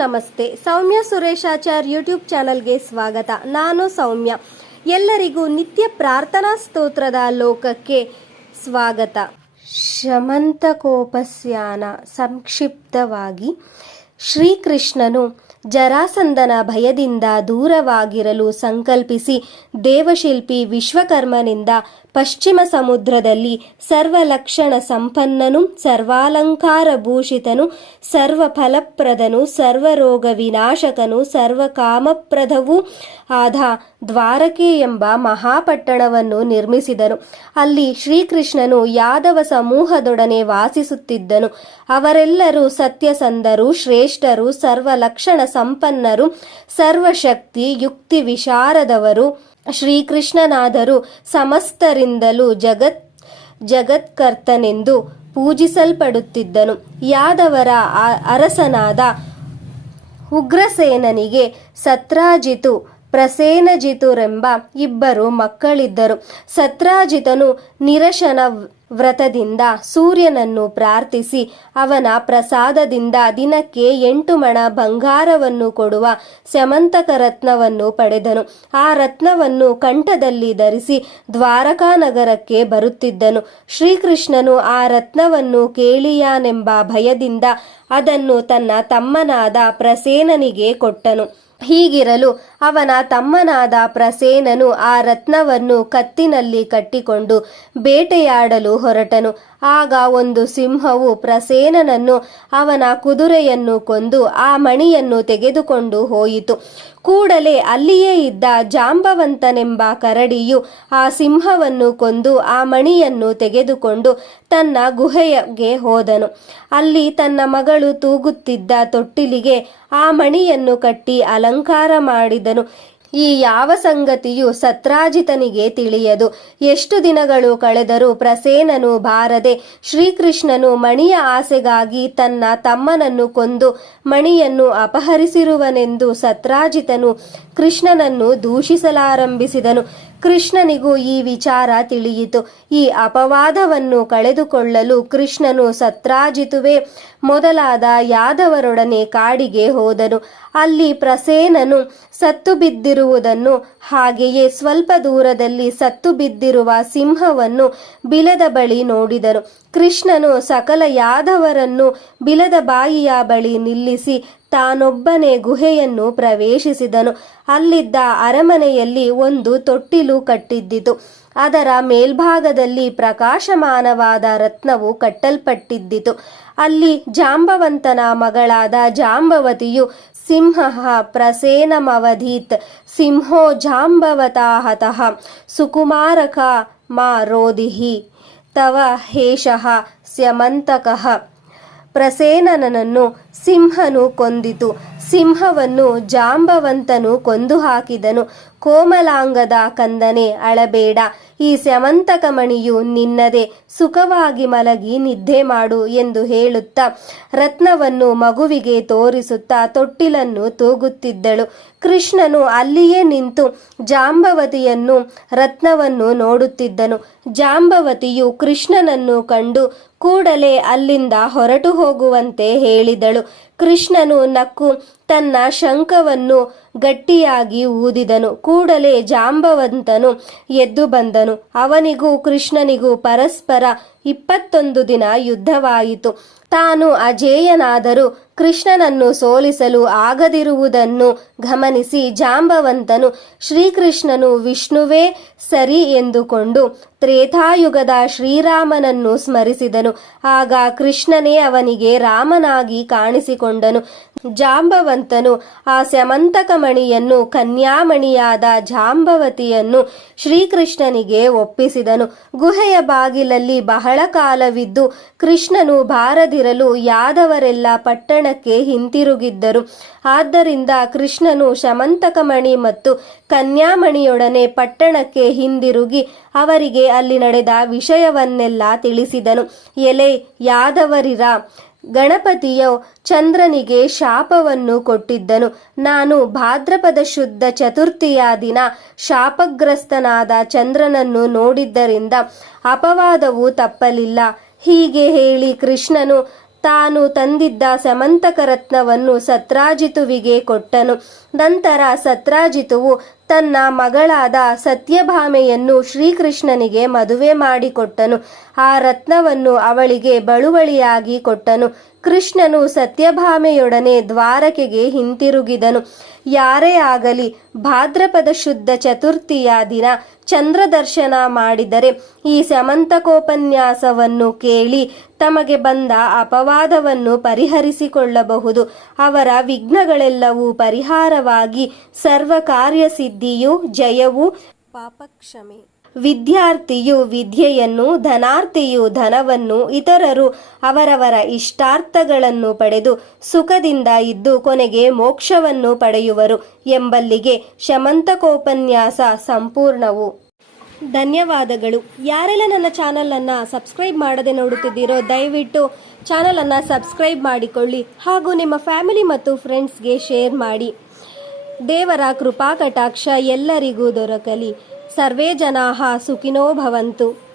ನಮಸ್ತೆ. ಸೌಮ್ಯ ಸುರೇಶಾಚಾರ್ ಯೂಟ್ಯೂಬ್ ಚಾನಲ್ಗೆ ಸ್ವಾಗತ. ನಾನು ಸೌಮ್ಯ. ಎಲ್ಲರಿಗೂ ನಿತ್ಯ ಪ್ರಾರ್ಥನಾ ಸ್ತೋತ್ರದ ಲೋಕಕ್ಕೆ ಸ್ವಾಗತ. ಶಮಂತಕೋಪಸ್ಯಾನ ಸಂಕ್ಷಿಪ್ತವಾಗಿ, ಶ್ರೀಕೃಷ್ಣನು ಜರಾಸಂಧನ ಭಯದಿಂದ ದೂರವಾಗಿರಲು ಸಂಕಲ್ಪಿಸಿ ದೇವಶಿಲ್ಪಿ ವಿಶ್ವಕರ್ಮನಿಂದ ಪಶ್ಚಿಮ ಸಮುದ್ರದಲ್ಲಿ ಸರ್ವಲಕ್ಷಣ ಸಂಪನ್ನನು, ಸರ್ವಾಲಂಕಾರ ಭೂಷಿತನು, ಸರ್ವ ಫಲಪ್ರದನು, ಸರ್ವರೋಗ ವಿನಾಶಕನು, ಸರ್ವಕಾಮಪ್ರದವೂ ಆದ ದ್ವಾರಕೆ ಎಂಬ ಮಹಾಪಟ್ಟಣವನ್ನು ನಿರ್ಮಿಸಿದನು. ಅಲ್ಲಿ ಶ್ರೀಕೃಷ್ಣನು ಯಾದವ ಸಮೂಹದೊಡನೆ ವಾಸಿಸುತ್ತಿದ್ದನು. ಅವರೆಲ್ಲರೂ ಸತ್ಯಸಂಧರು, ಶ್ರೇಷ್ಠರು, ಸರ್ವಲಕ್ಷಣ ಸಂಪನ್ನರು, ಸರ್ವಶಕ್ತಿ ಯುಕ್ತಿ ವಿಶಾರದವರು. ಶ್ರೀಕೃಷ್ಣನಾದರೂ ಸಮಸ್ತರಿಂದಲೂ ಜಗತ್ಕರ್ತನೆಂದು ಪೂಜಿಸಲ್ಪಡುತ್ತಿದ್ದನು. ಯಾದವರ ಅರಸನಾದ ಉಗ್ರಸೇನನಿಗೆ ಸತ್ರಾಜಿತು, ಪ್ರಸೇನಜಿತುರೆಂಬ ಇಬ್ಬರು ಮಕ್ಕಳಿದ್ದರು. ಸತ್ರಾಜಿತನು ನಿರಶನ ವ್ರತದಿಂದ ಸೂರ್ಯನನ್ನು ಪ್ರಾರ್ಥಿಸಿ ಅವನ ಪ್ರಸಾದದಿಂದ ದಿನಕ್ಕೆ 8 ಮಣ ಬಂಗಾರವನ್ನು ಕೊಡುವ ಸ್ಯಮಂತಕ ರತ್ನವನ್ನು ಪಡೆದನು. ಆ ರತ್ನವನ್ನು ಕಂಠದಲ್ಲಿ ಧರಿಸಿ ದ್ವಾರಕಾ ನಗರಕ್ಕೆ ಬರುತ್ತಿದ್ದನು. ಶ್ರೀಕೃಷ್ಣನು ಆ ರತ್ನವನ್ನು ಕೇಳಿಯಾನೆಂಬ ಭಯದಿಂದ ಅದನ್ನು ತನ್ನ ತಮ್ಮನಾದ ಪ್ರಸೇನನಿಗೆ ಕೊಟ್ಟನು. ಹೀಗಿರಲು ಅವನ ತಮ್ಮನಾದ ಪ್ರಸೇನನು ಆ ರತ್ನವನ್ನು ಕತ್ತಿನಲ್ಲಿ ಕಟ್ಟಿಕೊಂಡು ಬೇಟೆಯಾಡಲು ಹೊರಟನು. ಆಗ ಒಂದು ಸಿಂಹವು ಪ್ರಸೇನನನ್ನು, ಅವನ ಕುದುರೆಯನ್ನು ಕೊಂದು ಆ ಮಣಿಯನ್ನು ತೆಗೆದುಕೊಂಡು ಹೋಯಿತು. ಕೂಡಲೇ ಅಲ್ಲಿಯೇ ಇದ್ದ ಜಾಂಬವಂತನೆಂಬ ಕರಡಿಯು ಆ ಸಿಂಹವನ್ನು ಕೊಂದು ಆ ಮಣಿಯನ್ನು ತೆಗೆದುಕೊಂಡು ತನ್ನ ಗುಹೆಗೆ ಹೋದನು. ಅಲ್ಲಿ ತನ್ನ ಮಗಳು ತೂಗುತ್ತಿದ್ದ ತೊಟ್ಟಿಲಿಗೆ ಆ ಮಣಿಯನ್ನು ಕಟ್ಟಿ ಅಲಂಕಾರ ಮಾಡಿದನು. ಈ ಯಾವ ಸಂಗತಿಯು ಸತ್ರಾಜಿತನಿಗೆ ತಿಳಿಯದು. ಎಷ್ಟು ದಿನಗಳು ಕಳೆದರೂ ಪ್ರಸೇನನು ಬಾರದೆ ಶ್ರೀಕೃಷ್ಣನು ಮಣಿಯ ಆಸೆಗಾಗಿ ತನ್ನ ತಮ್ಮನನ್ನು ಕೊಂದು ಮಣಿಯನ್ನು ಅಪಹರಿಸಿರುವನೆಂದು ಸತ್ರಾಜಿತನು ಕೃಷ್ಣನನ್ನು ದೂಷಿಸಲಾರಂಭಿಸಿದನು. ಕೃಷ್ಣನಿಗೂ ಈ ವಿಚಾರ ತಿಳಿಯಿತು. ಈ ಅಪವಾದವನ್ನು ಕಳೆದುಕೊಳ್ಳಲು ಕೃಷ್ಣನು ಸತ್ರಾಜಿತುವೇ ಮೊದಲಾದ ಯಾದವರೊಡನೆ ಕಾಡಿಗೆ ಹೋದನು. ಅಲ್ಲಿ ಪ್ರಸೇನನು ಸತ್ತು ಬಿದ್ದಿರುವುದನ್ನು, ಹಾಗೆಯೇ ಸ್ವಲ್ಪ ದೂರದಲ್ಲಿ ಸತ್ತು ಬಿದ್ದಿರುವ ಸಿಂಹವನ್ನು ಬಿಲದ ಬಳಿ ನೋಡಿದನು. ಕೃಷ್ಣನು ಸಕಲ ಯಾದವರನ್ನು ಬಿಲದ ಬಾಯಿಯ ಬಳಿ ನಿಲ್ಲಿಸಿ ತಾನೊಬ್ಬನೇ ಗುಹೆಯನ್ನು ಪ್ರವೇಶಿಸಿದನು. ಅಲ್ಲಿದ್ದ ಅರಮನೆಯಲ್ಲಿ ಒಂದು ತೊಟ್ಟಿಲು ಕಟ್ಟಿದ್ದಿತು. ಅದರ ಮೇಲ್ಭಾಗದಲ್ಲಿ ಪ್ರಕಾಶಮಾನವಾದ ರತ್ನವು ಕಟ್ಟಲ್ಪಟ್ಟಿದ್ದಿತು. ಅಲ್ಲಿ ಜಾಂಬವಂತನ ಮಗಳಾದ ಜಾಂಬವತಿಯು ಸಿಂಹ ಪ್ರಸೇನಮವಧೀತ್, ಸಿಂಹೋ ಜಾಂಬವತಾ ಹತಃ, ಸುಕುಮಾರಕ ಮಾ ರೋದಿಹಿ ತವ ಹೇಷಃ ಸ್ಯಮಂತಕಃ. ಪ್ರಸೇನನನ್ನು ಸಿಂಹನು ಕೊಂದಿತು. ಸಿಂಹವನ್ನು ಜಾಂಬವಂತನು ಕೊಂದು ಹಾಕಿದನು. ಕೋಮಲಾಂಗದ ಕಂದನೆ, ಅಳಬೇಡ, ಈ ಸ್ಯಮಂತಕ ಮಣಿಯು ನಿನ್ನದೇ, ಸುಖವಾಗಿ ಮಲಗಿ ನಿದ್ದೆ ಮಾಡು ಎಂದು ಹೇಳುತ್ತಾ ರತ್ನವನ್ನು ಮಗುವಿಗೆ ತೋರಿಸುತ್ತಾ ತೊಟ್ಟಿಲನ್ನು ತೂಗುತ್ತಿದ್ದಳು. ಕೃಷ್ಣನು ಅಲ್ಲಿಯೇ ನಿಂತು ಜಾಂಬವತಿಯನ್ನು ರತ್ನವನ್ನು ನೋಡುತ್ತಿದ್ದನು. ಜಾಂಬವತಿಯು ಕೃಷ್ಣನನ್ನು ಕಂಡು ಕೂಡಲೇ ಅಲ್ಲಿಂದ ಹೊರಟು ಹೋಗುವಂತೆ ಹೇಳಿದಳು. ಕೃಷ್ಣನು ನಕ್ಕು ತನ್ನ ಶಂಖವನ್ನು ಗಟ್ಟಿಯಾಗಿ ಊದಿದನು. ಕೂಡಲೇ ಜಾಂಬವಂತನು ಎದ್ದು ಬಂದನು. ಅವನಿಗೂ ಕೃಷ್ಣನಿಗೂ ಪರಸ್ಪರ 21 ದಿನ ಯುದ್ಧವಾಯಿತು. ತಾನು ಅಜೇಯನಾದರೂ ಕೃಷ್ಣನನ್ನು ಸೋಲಿಸಲು ಆಗದಿರುವುದನ್ನು ಗಮನಿಸಿ ಜಾಂಬವಂತನು ಶ್ರೀಕೃಷ್ಣನು ವಿಷ್ಣುವೇ ಸರಿ ಎಂದುಕೊಂಡು ತ್ರೇತಾಯುಗದ ಶ್ರೀರಾಮನನ್ನು ಸ್ಮರಿಸಿದನು. ಆಗ ಕೃಷ್ಣನೇ ಅವನಿಗೆ ರಾಮನಾಗಿ ಕಾಣಿಸಿಕೊಂಡನು. ಜಾಂಬವಂತನು ಆ ಸ್ಯಮಂತಕ ಮಣಿಯನ್ನು, ಕನ್ಯಾಮಣಿಯಾದ ಜಾಂಬವತಿಯನ್ನು ಶ್ರೀಕೃಷ್ಣನಿಗೆ ಒಪ್ಪಿಸಿದನು. ಗುಹೆಯ ಬಾಗಿಲಲ್ಲಿ ಬಹಳ ಕಾಲವಿದ್ದು ಕೃಷ್ಣನು ಬಾರದಿರಲು ಯಾದವರೆಲ್ಲ ಪಟ್ಟಣಕ್ಕೆ ಹಿಂತಿರುಗಿದ್ದರು. ಆದ್ದರಿಂದ ಕೃಷ್ಣನು ಶಮಂತಕ ಮಣಿ ಮತ್ತು ಕನ್ಯಾಮಣಿಯೊಡನೆ ಪಟ್ಟಣಕ್ಕೆ ಹಿಂದಿರುಗಿ ಅವರಿಗೆ ಅಲ್ಲಿ ನಡೆದ ವಿಷಯವನ್ನೆಲ್ಲ ತಿಳಿಸಿದನು. ಎಲೆ ಯಾದವರಿರ, ಗಣಪತಿಯು ಚಂದ್ರನಿಗೆ ಶಾಪವನ್ನು ಕೊಟ್ಟಿದ್ದನು. ನಾನು ಭಾದ್ರಪದ ಶುದ್ಧ ಚತುರ್ಥಿಯ ದಿನ ಶಾಪಗ್ರಸ್ತನಾದ ಚಂದ್ರನನ್ನು ನೋಡಿದ್ದರಿಂದ ಅಪವಾದವು ತಪ್ಪಲಿಲ್ಲ. ಹೀಗೆ ಹೇಳಿ ಕೃಷ್ಣನು ತಾನು ತಂದಿದ್ದ ಸಮಂತಕ ರತ್ನವನ್ನು ಸತ್ರಾಜಿತುವಿಗೆ ಕೊಟ್ಟನು. ನಂತರ ಸತ್ರಾಜಿತುವು ತನ್ನ ಮಗಳಾದ ಸತ್ಯಭಾಮೆಯನ್ನು ಶ್ರೀಕೃಷ್ಣನಿಗೆ ಮದುವೆ ಮಾಡಿಕೊಟ್ಟನು. ಆ ರತ್ನವನ್ನು ಅವಳಿಗೆ ಬಳುವಳಿಯಾಗಿ ಕೊಟ್ಟನು. ಕೃಷ್ಣನು ಸತ್ಯಭಾಮೆಯೊಡನೆ ದ್ವಾರಕೆಗೆ ಹಿಂತಿರುಗಿದನು. ಯಾರೇ ಆಗಲಿ ಭಾದ್ರಪದ ಶುದ್ಧ ಚತುರ್ಥಿಯ ದಿನ ಚಂದ್ರ ದರ್ಶನ ಮಾಡಿದರೆ ಈ ಸಮಂತಕೋಪನ್ಯಾಸವನ್ನು ಕೇಳಿ ತಮಗೆ ಬಂದ ಅಪವಾದವನ್ನು ಪರಿಹರಿಸಿಕೊಳ್ಳಬಹುದು. ಅವರ ವಿಘ್ನಗಳೆಲ್ಲವೂ ಪರಿಹಾರವಾಗಿ ಸರ್ವ ಕಾರ್ಯಸಿದ್ಧಿಯೂ ಜಯವೂ ಪಾಪಕ್ಷಮೆ. ವಿದ್ಯಾರ್ಥಿಯು ವಿದ್ಯೆಯನ್ನು, ಧನಾರ್ಥಿಯು ಧನವನ್ನು, ಇತರರು ಅವರವರ ಇಷ್ಟಾರ್ಥಗಳನ್ನು ಪಡೆದು ಸುಖದಿಂದ ಇದ್ದು ಕೊನೆಗೆ ಮೋಕ್ಷವನ್ನು ಪಡೆಯುವರು ಎಂಬಲ್ಲಿಗೆ ಶಮಂತಕೋಪನ್ಯಾಸ ಸಂಪೂರ್ಣವು. ಧನ್ಯವಾದಗಳು. ಯಾರೆಲ್ಲ ನನ್ನ ಚಾನಲನ್ನು ಸಬ್ಸ್ಕ್ರೈಬ್ ಮಾಡದೆ ನೋಡುತ್ತಿದ್ದೀರೋ ದಯವಿಟ್ಟು ಚಾನಲನ್ನು ಸಬ್ಸ್ಕ್ರೈಬ್ ಮಾಡಿಕೊಳ್ಳಿ ಹಾಗೂ ನಿಮ್ಮ ಫ್ಯಾಮಿಲಿ ಮತ್ತು ಫ್ರೆಂಡ್ಸ್ಗೆ ಶೇರ್ ಮಾಡಿ. ದೇವರ ಕೃಪಾ ಕಟಾಕ್ಷ ಎಲ್ಲರಿಗೂ ದೊರಕಲಿ. ಸರ್ವೇ ಜನಾಃ ಸುಖಿನೋ ಭವಂತು.